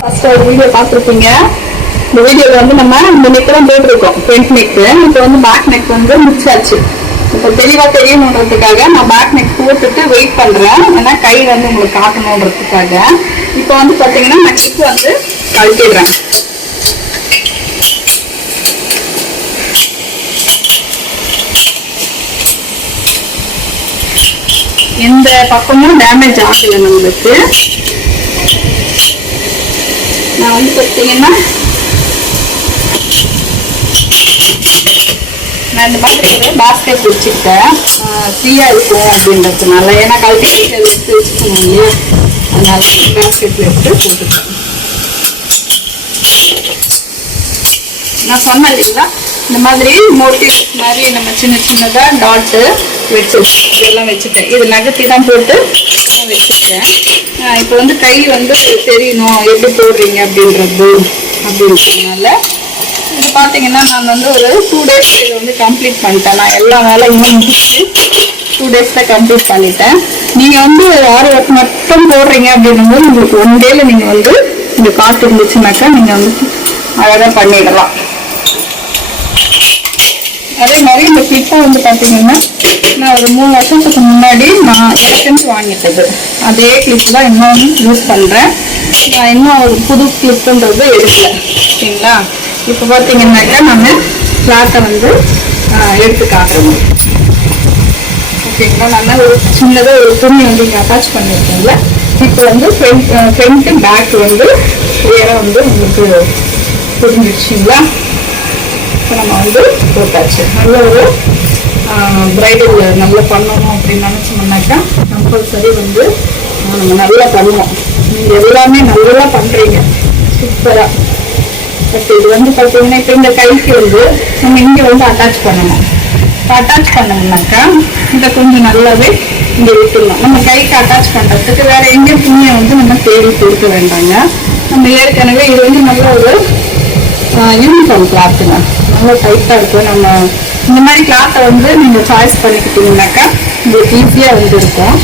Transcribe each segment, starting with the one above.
First ஒரு video பார்த்துருப்பீங்க. இந்த வீடியோவில் வந்து நம்ம இந்த நெக் தான் போட்டிருக்கோம். ஃப்ரண்ட் நெக்கு இப்போ வந்து பேக் நெக் வந்து முடிச்சாச்சு. இப்போ தெளிவாக தெரியணுன்றதுக்காக நான் பேக் நெக் போட்டுட்டு வெயிட் பண்ணுறேன் ஏன்னா கை வந்து உங்களுக்கு காட்டணுன்றதுக்காக. இப்போ வந்து பார்த்தீங்கன்னா நான் நெக் வந்து கழட்டிடுறேன். எந்த பக்கமும் டேமேஜ் ஆகலை நம்மளுக்கு. நான் வந்து பார்த்தீங்கன்னா நான் இந்த மாதிரி ஒரு பாஸ்கெட் வச்சுக்கிட்டேன். ஃப்ரீயாக இருக்கும் அப்படின்றதுனால. ஏன்னா கழட்டி கழட்டி அதை எடுத்து வச்சுக்கணும் இல்லையா? அதனால பாஸ்கெட்டில் எடுத்து போட்டுக்கிறேன் நான் சொன்னேன் இல்லைங்களா? இந்த மாதிரி மோட்டிவ் மாதிரி நம்ம சின்ன சின்னதாக டாட்டு வச்சு இதெல்லாம் வச்சுட்டேன். இது நகர்த்தி தான் போட்டு வச்சுருக்கேன். இப்போ வந்து கை வந்து தெரியணும் எப்படி போடுறீங்க அப்படின்றது அப்படின்றதுனால. இது பார்த்தீங்கன்னா நான் வந்து ஒரு டூ டேஸ் இது வந்து கம்ப்ளீட் பண்ணிட்டேன். நான் எல்லா வேலையும் முடிச்சு டூ டேஸில் கம்ப்ளீட் பண்ணிட்டேன். நீங்கள் வந்து ஆறு ஒர்க் மட்டும் போடுறீங்க அப்படின்னும் போது உங்களுக்கு ஒன் டேல நீங்கள் வந்து இந்த காற்று இருந்துச்சுனாக்கா நீங்கள் வந்து அழகாக பண்ணிடலாம். அதே மாதிரி இந்த கிளிப்பை வந்து பார்த்தீங்கன்னா நான் ஒரு மூணு வருஷத்துக்கு முன்னாடி நான் எனக்கு வாங்கிட்டது. அதே கிளிப் தான் இன்னும் யூஸ் பண்ணுறேன் நான் இன்னும் ஒரு புது கிளிப்புன்றது எடுக்கல. ஓகேங்களா இப்போ பார்த்தீங்கன்னாக்கா நம்ம கிளாத்தை வந்து எடுத்து காட்டுறோம் ஓகேங்களா நல்லா ஒரு சின்னதாக ஒரு துணி வந்து இங்கே அட்டாச் பண்ணியிருக்கோம்ல இப்போ வந்து ஃப்ரண்ட் ஃப்ரண்ட்டு பேக் வந்து வேற வந்து உங்களுக்கு புரிஞ்சிருச்சுங்களா? இப்போ நம்ம வந்து போட்டாச்சு. நல்ல ஒரு பிரைடல் நல்லா பண்ணணும் அப்படின்னு நினச்சோம்னாக்கா கம்பல்சரி வந்து நம்ம நல்லா பண்ணுவோம். நீங்கள் எல்லாமே நல்லா பண்ணுறீங்க சூப்பராக பட் இது வந்து பார்த்தீங்கன்னா இப்போ இந்த கைக்கு வந்து நம்ம இங்கே வந்து அட்டாச் பண்ணணும். அட்டாச் பண்ணோம்னாக்கா இதை கொஞ்சம் நல்லாவே இங்கே விட்டுடணும் நம்ம கைக்கு அட்டாச் பண்ணுறதுக்கு வேற எங்கேயும் துணியை வந்து நம்ம தேடி கொடுக்க வேண்டாங்க. நம்ம ஏற்கனவே இது வந்து நல்ல ஒரு யூனிஃபார்ம் கிளாத்துங்க நல்லா டைட்டாக இருக்கும். நம்ம இந்த மாதிரி கிளாத்தை வந்து நீங்கள் சாய்ஸ் பண்ணிக்கிட்டீங்கனாக்கா உங்களுக்கு ஈஸியாக வந்து இருக்கும்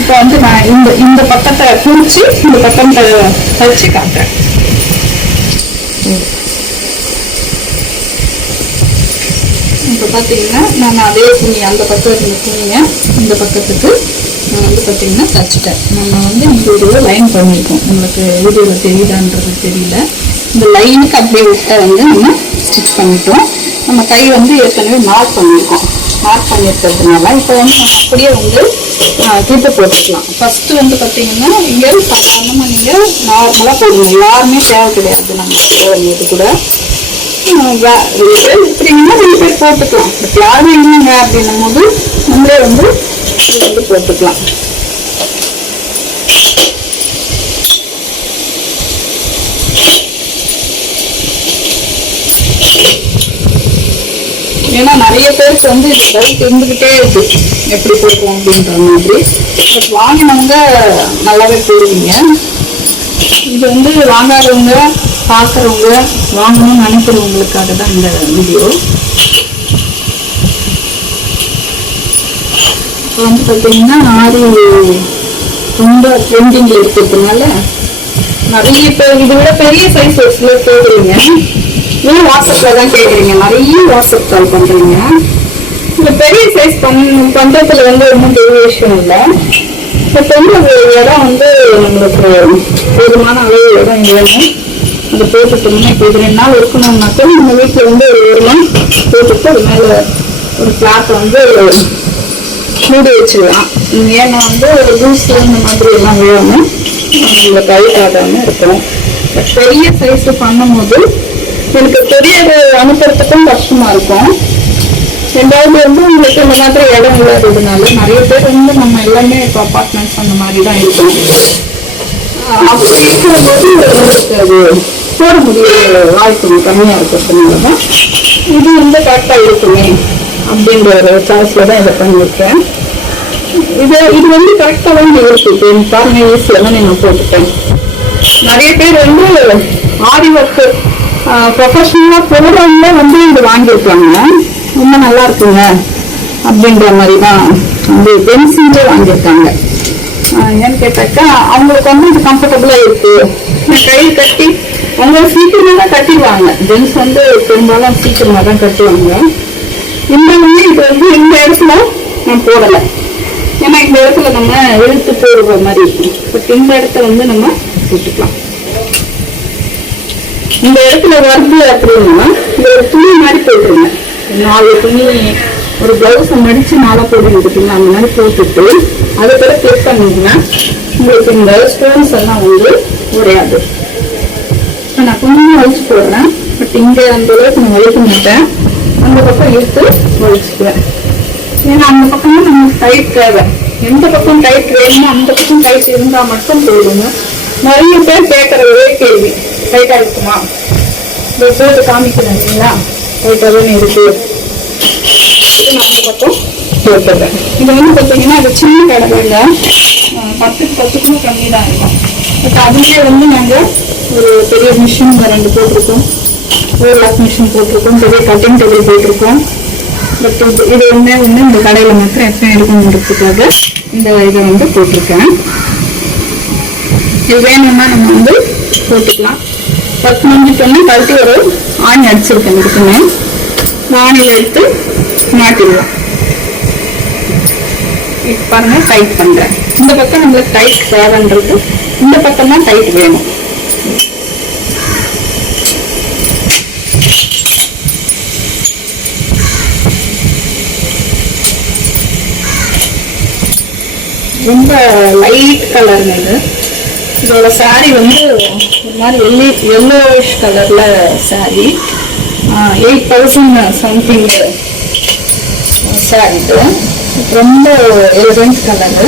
இப்போ வந்து நான் இந்த இந்த பக்கத்தை குறிச்சு இந்த பக்கத்தை தச்சு காட்டுறேன். இப்போ பார்த்தீங்கன்னா நான் அதே துணி அந்த பக்கம் இருந்த துணியை இந்த பக்கத்துக்கு நான் வந்து பார்த்தீங்கன்னா தச்சுட்டேன். நம்ம வந்து இந்த ஒரு லைன் பண்ணியிருக்கோம். உங்களுக்கு வீடியோவில் தெரியுதான்றது தெரியல. இந்த லைனுக்கு அப்படியே விட்ட வந்து நம்ம ஸ்டிச் பண்ணிட்டோம். நம்ம கை வந்து ஏற்கனவே மார்க் பண்ணியிருக்கோம். மார்க் பண்ணியிருக்கிறதுனால இப்போ வந்து நம்ம அப்படியே வந்து கிளிப்பை போட்டுக்கலாம். ஃபஸ்ட்டு வந்து பார்த்தீங்கன்னா இங்கே சாதாரணமாக நீங்கள் நார்மலாக போடுங்க யாருமே தேவை கிடையாது நம்ம போடுறது கூட. இருக்கிறீங்கன்னா ரெண்டு பேர் போட்டுக்கலாம். பட் யாருமே இல்லைங்க அப்படின்னும் போது நம்மளே வந்து இது வந்து போட்டுக்கலாம். ஏன்னா நிறைய பேருக்கு வந்து இந்த டவுட் இருந்துகிட்டே இருக்கு. எப்படி போகும் அப்படின்ற மாதிரி. பட் வாங்கினவங்க நல்லாவே போடுவீங்க. இது வந்து வாங்காதவங்க பார்க்குறவங்க வாங்கணும்னு நினைக்கிறவங்களுக்காக தான் இந்த வீடியோ இப்போ வந்து பார்த்தீங்கன்னா ஆரி ரொம்ப ட்ரெண்டிங்கில் இருக்கிறதுனால நிறைய பேர் இதை விட பெரிய சைஸ் ஒரு சிலர் ஏன் வாட்ஸ்அப்பில் தான் கேட்குறீங்க நிறைய வாட்ஸ்அப் கால் பண்ணுறீங்க இந்த பெரிய சைஸ் பண் பண்ணுறதுல வந்து ஒன்றும் பெரிய விஷயம் இல்லை இப்போ வந்து இடம் வந்து உங்களுக்கு போதுமான அளவு இடம் வேணும் அதை போட்டுட்டோம்னா இப்போ இது ரெண்டு நாள் இருக்கணும்னாக்கா நம்ம வீட்டில் வந்து ஒரு ஓரமாக போட்டுட்டு அது மேலே ஒரு கிளாத்தை வந்து மூடி வச்சுக்கலாம் ஏன்னா வந்து ஒரு ஜூஸ் இந்த மாதிரி எல்லாம் விழாமல் கை காட்டாமல் இருக்கணும். பெரிய சைஸ் பண்ணும்போது எனக்கு பெரியது அனுப்புறதுக்கும் கஷ்டமா இருக்கும். ரெண்டாவது வந்து உங்களுக்கு இந்த மாதிரி இடம் இல்லாததுனால நிறைய பேர் வந்து நம்ம எல்லாமே இப்போ அப்பார்ட்மெண்ட்ஸ் அந்த மாதிரி தான் இருக்கும் அப்படி இருக்கும்போது உங்களுக்கு அது போட முடிய வாய்ப்பு கம்மியாக இருக்கிறதுனால தான் இது வந்து கரெக்டாக இருக்குமே அப்படின்ற ஒரு சாய்ஸில் தான் இதை பண்ணியிருக்கேன். இது இது வந்து கரெக்டாக தான் இருக்கு. இப்போ பாருங்க ஈஸியாக தான் நான் போட்டுட்டேன். நிறைய பேர் வந்து ஆரி ஒர்க்கு ப்ரொஃபஷனலாக போடுறவங்களே வந்து இது வாங்கியிருக்காங்க ரொம்ப நல்லா இருக்குங்க அப்படின்ற மாதிரி தான் வந்து பென்சிலே வாங்கியிருக்காங்க. ஏன்னு கேட்டாக்கா அவங்களுக்கு வந்து இது கம்ஃபர்டபுளாக இருக்குது நான் கை கட்டி அவங்க சீக்கிரமாக தான் கட்டிடுவாங்க. ஜென்ஸ் வந்து பெரும்பாலும் சீக்கிரமாக தான் கட்டுவாங்க. இந்த வந்து இது வந்து இந்த இடத்துல நான் போடலை. ஏன்னா இந்த இடத்துல நம்ம இழுத்து போடுற மாதிரி இருக்கும் பட் இந்த இடத்த வந்து நம்ம போட்டுக்கலாம் இந்த இடத்துல வருது அப்படின்னா இந்த ஒரு துணி மாதிரி போட்டுருங்க. நாலு துணி ஒரு பிளவுஸை மடிச்சு நாளா போட்டு எடுத்துக்கலாம் அந்த மாதிரி போட்டுட்டு அதை கூட கிளிக் பண்ணிங்கன்னா உங்களுக்கு இந்த ஸ்டோன்ஸ் எல்லாம் வந்து உடையாது. இப்போ நான் கொஞ்சம் வலிச்சு போடுறேன். பட் இங்கே அந்த அளவுக்கு நான் வலிக்க மாட்டேன். அந்த பக்கம் எடுத்து வலிச்சுக்குவேன் ஏன்னா அந்த பக்கம் நமக்கு டைட் தேவை. எந்த பக்கம் டைட் வேணுமோ அந்த பக்கம் டைட் இருந்தால் மட்டும் போடுங்க நிறைய பேர் கேட்குற ஒரே கேள்வி. டைட்டா இருக்குமா? இந்த போட்டு காமிக்கிறேன் இல்லைங்களா டைட்டா தானே இருக்கு. இது நான் பக்கம் போட்டுறேன். இது வந்து பார்த்தீங்கன்னா இது சின்ன கடலைங்க பத்துக்கு பத்துக்கும் கம்மி தான் இருக்கும். பட் அதுலேயே வந்து நாங்கள் ஒரு பெரிய மிஷின் ரெண்டு போட்டிருக்கோம். ஒரு லாக் மிஷின் போட்டிருக்கோம். பெரிய கட்டிங் டேபிள் போட்டிருக்கோம். பட் இது- ஒன்றே ஒன்று இந்த கடையில் மாத்திரம் எப்பயும் இருக்கணுன்றதுக்காக இந்த இதை வந்து போட்டிருக்கேன். இது வேணும்னா நம்ம வந்து போட்டுக்கலாம். பத்து மணிக்கு கழட்டி ஒரு ஆணி அடிச்சிருக்கேன் இருக்குமே ஆணியில் எடுத்து மாட்டிடலாம் இப்போ பாருங்க டைட் பண்றேன். இந்த பக்கம் நம்மளுக்கு டைட் தேவைன்றது. இந்த பக்கம் தான் டைட் வேணும். ரொம்ப லைட் கலருங்க இது. இதோட சாரி வந்து மாதிரி எல்லி எல்லோயிஷ் கலரில் saree. Eight thousand something saree இது. ரொம்ப எலிகன்ட் கலரு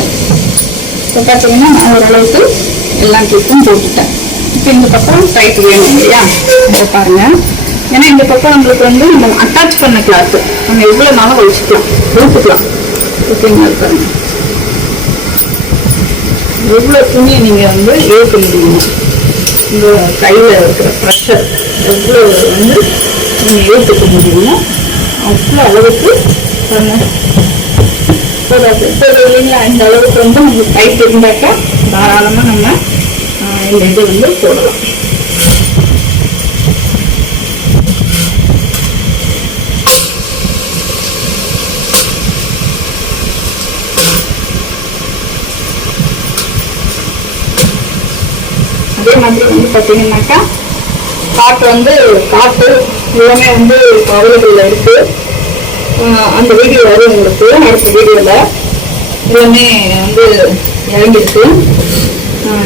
இப்போ பார்த்தீங்கன்னா ஓரளவுக்கு எல்லா கேக்கும் போட்டுட்டேன். இப்போ இந்த பக்கம் டைட் வேணும் இல்லையா? இதை பாருங்க. ஏன்னா இந்த பக்கம் நம்மளுக்கு வந்து நம்ம அட்டாச் பண்ண கிளாத்து நம்ம எவ்வளோ நாளும் வச்சுக்கலாம் எடுத்துக்கலாம் ஓகேங்களா பாருங்கள் பாருங்க. எவ்வளோ துணியை நீங்கள் வந்து ஏற்க முடியுமா இந்த கையில் இருக்கிற ப்ரெஷர் எவ்வளோ வந்து நீங்கள் ஏற்றுக்க முடியுமோ அவ்வளோ அளவுக்கு நம்ம போடாது. இப்போ இல்லைங்களா? இந்த அளவுக்கு வந்து நம்ம டைட் இருந்தாக்கா தாராளமாக நம்ம இந்த இது வந்து போடலாம் அதே மாதிரி வந்து பார்த்தீங்கன்னாக்கா காட்டு வந்து காட்டு எல்லாமே வந்து அவைலபிளில் இருக்குது அந்த வீடியோ வரும் உங்களுக்கு அடுத்த வீடியோவில் எல்லாமே வந்து இறங்கிருக்கு.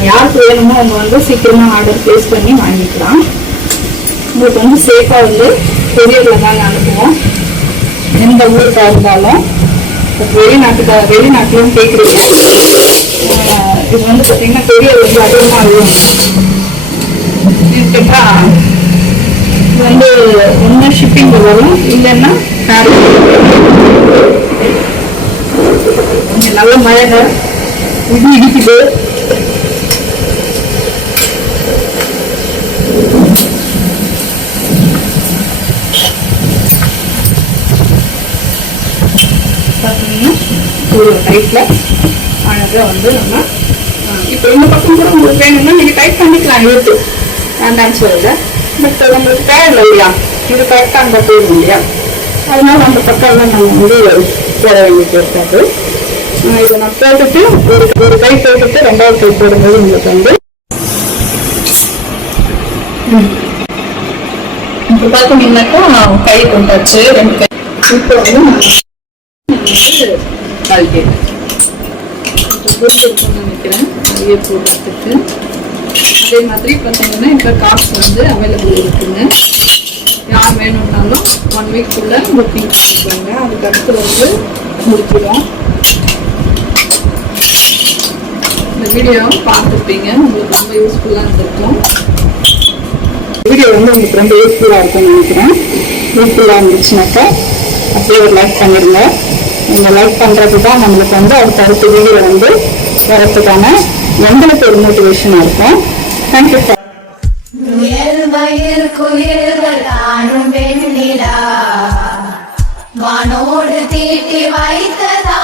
யாருக்கு வேணுமோ அவங்க வந்து சீக்கிரமாக ஆர்டர் ப்ளேஸ் பண்ணி வாங்கிக்கலாம். உங்களுக்கு வந்து சேஃபாக வந்து கொரியரில் தான் அனுப்புவோம். எந்த ஊருக்காக இருந்தாலும் வெளிநாட்டுக்காக வெளிநாட்டிலும் கேட்குறீங்க இது வந்து பார்த்தீங்கன்னா கொரியர் வந்து அதிகமாக இருக்கும் கேட்டா வந்து ஒன்று ஷிப்பிங் வரும் இல்லைன்னா கார் இங்க நல்ல மழைங்க இடி இடிக்குது ஒரு டைட்டில் அழகாக வந்து நம்ம இப்போ இந்த பக்கம் கூட உங்களுக்கு வேணும்னா நீங்கள் டைப் பண்ணிக்கலாம் எடுத்து வேண்டாம்னு சொல்லல பட் நம்மளுக்கு தேவையில்லை இல்லையா இது கரெக்டாக அங்கே போயிடும் இல்லையா அதனால அந்த பக்கம்லாம் நம்ம வந்து போட வேண்டியது இருக்காது இதை நான் போட்டுட்டு ஒரு ஒரு கை போட்டுட்டு ரெண்டாவது கை போடும்போது உங்களுக்கு வந்து இப்போ பார்த்தீங்கன்னாக்கா கை கொண்டாச்சு ரெண்டு கை இப்போ வந்து நான் கழட்டிடுறேன் நினைக்கிறேன் நிறைய போடுறதுக்கு அதே மாதிரி பார்த்தீங்கன்னா இப்போ காசு வந்து அவைலபிள் இருக்குங்க. யார் வேணும்னாலும் ஒன் வீக்குள்ள புக்கிங் பண்ணிக்கோங்க. அதுக்கடுத்து வந்து முடிச்சிடும் இந்த வீடியோ பார்த்துருப்பீங்க. உங்களுக்கு ரொம்ப யூஸ்ஃபுல்லாக இருந்திருக்கும். வீடியோ வந்து உங்களுக்கு ரொம்ப யூஸ்ஃபுல்லாக இருக்கும்னு நினைக்கிறேன். யூஸ்ஃபுல்லாக இருந்துச்சுனாக்கா அப்படியே ஒரு லைக் பண்ணிடுங்க நீங்கள் லைக் பண்ணுறது தான் நம்மளுக்கு வந்து அடுத்த அடுத்த வீடியோ வந்து வரத்துக்கான எங்களுக்கு ஒரு மோட்டிவேஷனாக இருக்கும். தேங்க்யூ சார் வானோடு தீட்டி வைத்ததா